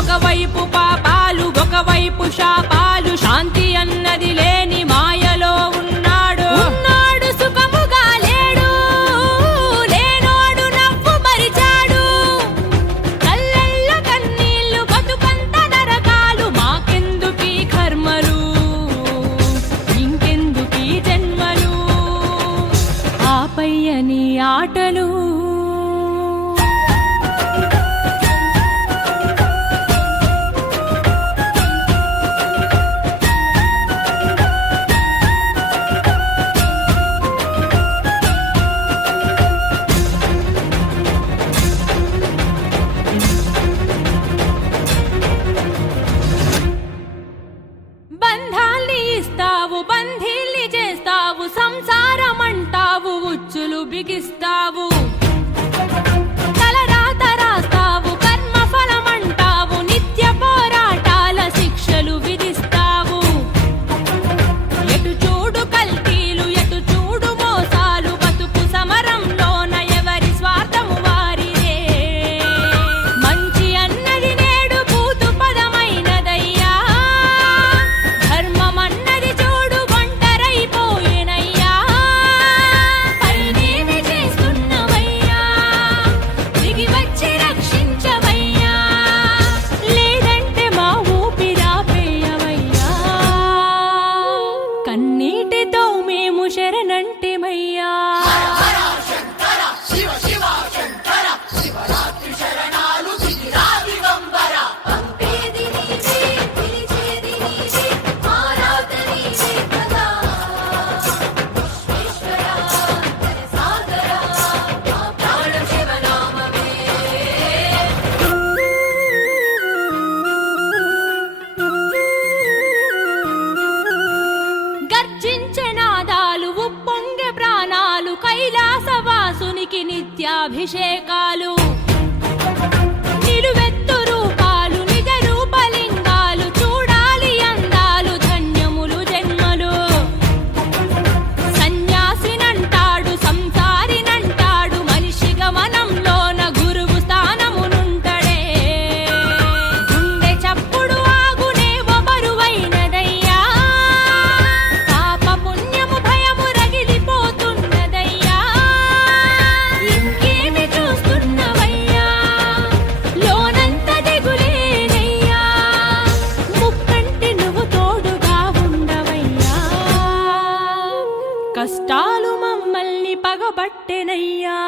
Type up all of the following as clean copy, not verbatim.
ఒకవైపు పాపాలు ఒకవైపు శాపాలు, శాంతి అన్నది లేని మాయలో ఉన్నాడు. ఉన్నాడు సుఖముగా లేడు, లేనోడు నవ్వు పరిచాడు. కళ్ళల్లో కన్నీళ్లు బతుకంత నరకాలు, మాకెందుకీ కర్మలు ఇంకెందుకీ జన్మలు, ఆపయ్యని ఆటలు. బంధాల్ని ఇస్తావు, బంధీల్ని చేస్తావు, సంసారం అంటావు, ఉచ్చులు బిగిస్తావు. తలరాత రాస్తావు, కర్మ ఫలం అంటావు, నిత్య పోరాటాల శిక్షలు విధిస్తావు. ఎటు చూడు కల్తీలు, ఎటు చూడు మోసాలు, బతుకు సమరంలోన ఎవరి స్వార్థము వారిదే. మంచి అన్నది నేడు భూతు పదమైనదయ్యా, ధర్మమన్నది చూడు ఒంటరైపోయేనయ్యా. పైనేమి చేస్తున్నవయ్యా, దిగి వచ్చి రక్షించవయ్యా, లేదంటే మా ఊపిరాపేయవయ్యా. కన్నీటితో మేము శరణంటిమయ్యా. గర్జించే నాదాలు, ఉప్పొంగె ప్రాణాలు, కైలాసవాసునికి నిత్యాభిషేకాలు. నిలువెత్తు రూపాలు, నిజ రూపలింగాలు, చూడాలి అందాలు, ధన్యములు జన్మలు. సన్యాసినంటాడు, సంసారినంటాడు, మనిషి గమనంలోన గురువు స్థానమునుంటడే. గుండె చప్పుడు ఆగునేమో బరువైనదయ్యా, పాప పుణ్యము భయము రగిలిపోతున్నదయ్యా. ఇంకేమి చూస్తున్నవయ్యా, లోనంత దిగులేనయ్యా, ముక్కంటి నువ్వు తోడుగా ఉండవయ్యా. కష్టాలు మమ్మల్ని పగబట్టెనయ్యా.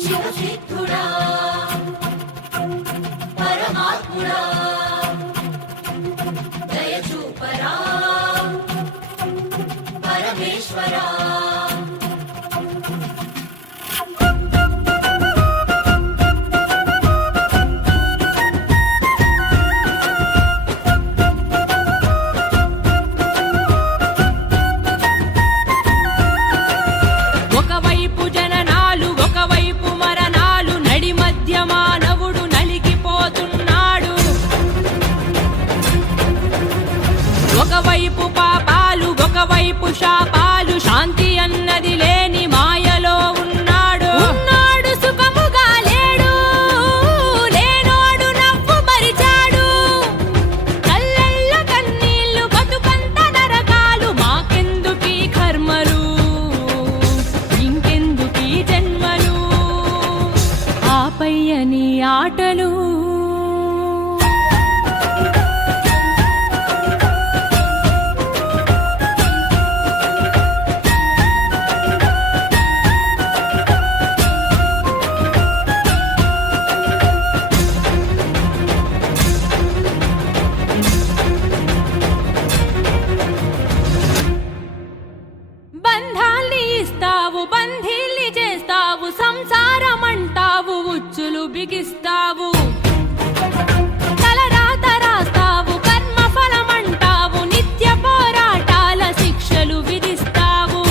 శివసిద్ధుడా పరమాత్ముడా దయచూపరా పరమేశ్వరా. ఒకవైపు జననాలు ఒకవైపు మరణాలు, నడి మధ్య మానవుడు నలిగిపోతున్నా. పాపు శాపాలు శాంతి అన్నది లేని మాయలో ఉన్నాడు. ఉన్నాడు సుఖముగా లేడు, లేనోడు నవ్వు మరిచాడు. కళ్ళెల్ల కన్నీళ్లు బతుకంత నరకాలు, మాకెందుకీ కర్మలు ఇంకెందుకీ జన్మలు, ఆపయ్యని ఆటలు. బంధాల్ని ఇస్తావు, బంధీల్ని చేస్తావు, సంసారం అంటావు, ఉచ్చులు బిగిస్తావు. తలరాత రాస్తావు, కర్మ ఫలమంటావు, నిత్య పోరాటాల శిక్షలు విధిస్తావు.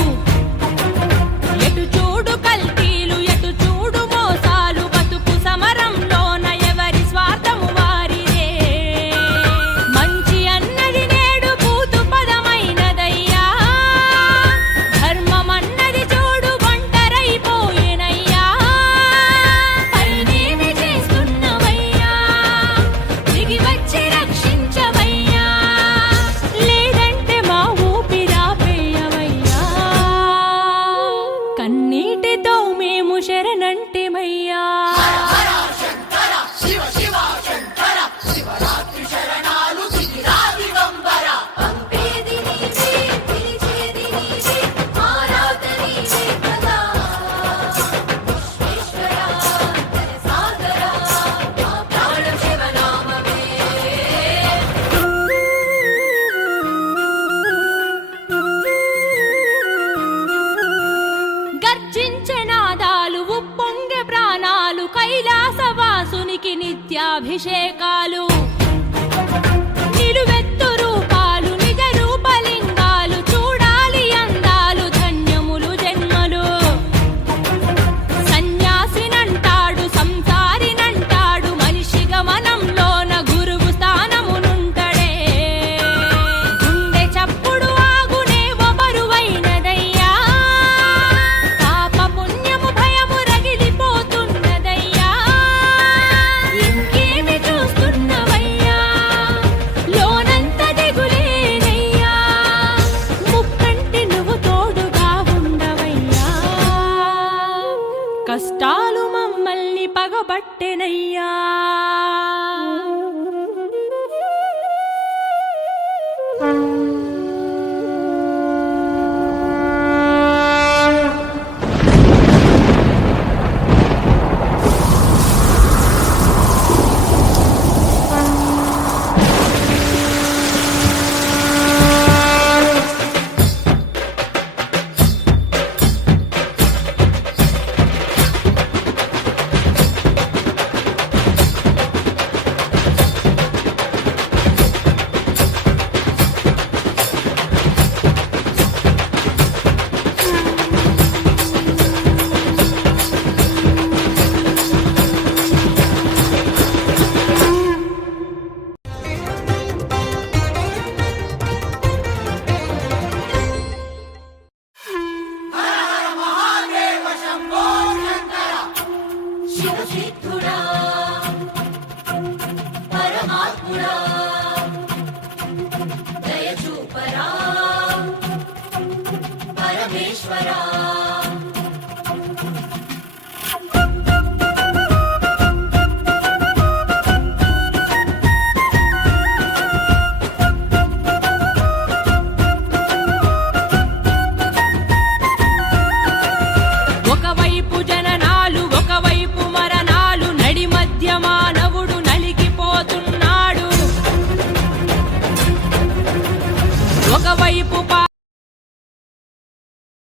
ఎటు చూడు కల్తీలు, ఎటు చూడు మోసాలు, బతుకు సమరంలోన ఎవరి స్వార్థము వారిదే. మంచి అన్నది నేడు భూతు పదమైనదయ్యా, ధర్మం అన్నది చూడు ఒంటరైపోయేనయ్యా. పైనేమి చేస్తున్నవయ్యా, దిగి వచ్చి రక్షించవయ్యా, లేదంటే మా ఊపిరాపేయవయ్యా. కన్నీటితో మేము శరణంటిమయ్యా. పంపేది నీవే, పిలిచేది నీవే, ఆరాధ నీవే కదా. విశ్వేశ్వరా, జలసాగరా, మా ప్రాణం శివనామమే. గర్జించే నాదాలు, ఉప్పొంగే ప్రాణాలు, కైలాసవాసునికి నిత్యాభిషేకాలు. నిలువెత్తు రూపాలు, నిజ రూపలింగాలు, చూడాలి అందాలు, ధన్యములు జన్మలు. సన్యాసినంటాడు, సంసారినంటాడు, మనిషి గమనంలోన గురువు స్థానమునుంటడే. గుండె చప్పుడు ఆగునే బరువైనదయ్యా, పాప పుణ్యము భయము రగిలిపోతున్నదయ్యా. ఇంకేమి చూస్తున్నవయ్యా, లోనంత దిగులేనయ్యా, ముక్కంటి నువ్వు తోడుగా ఉండవయ్యా. కష్టాలు మమ్మల్ని పగబట్టెనయ్యా. శివసిద్ధుడా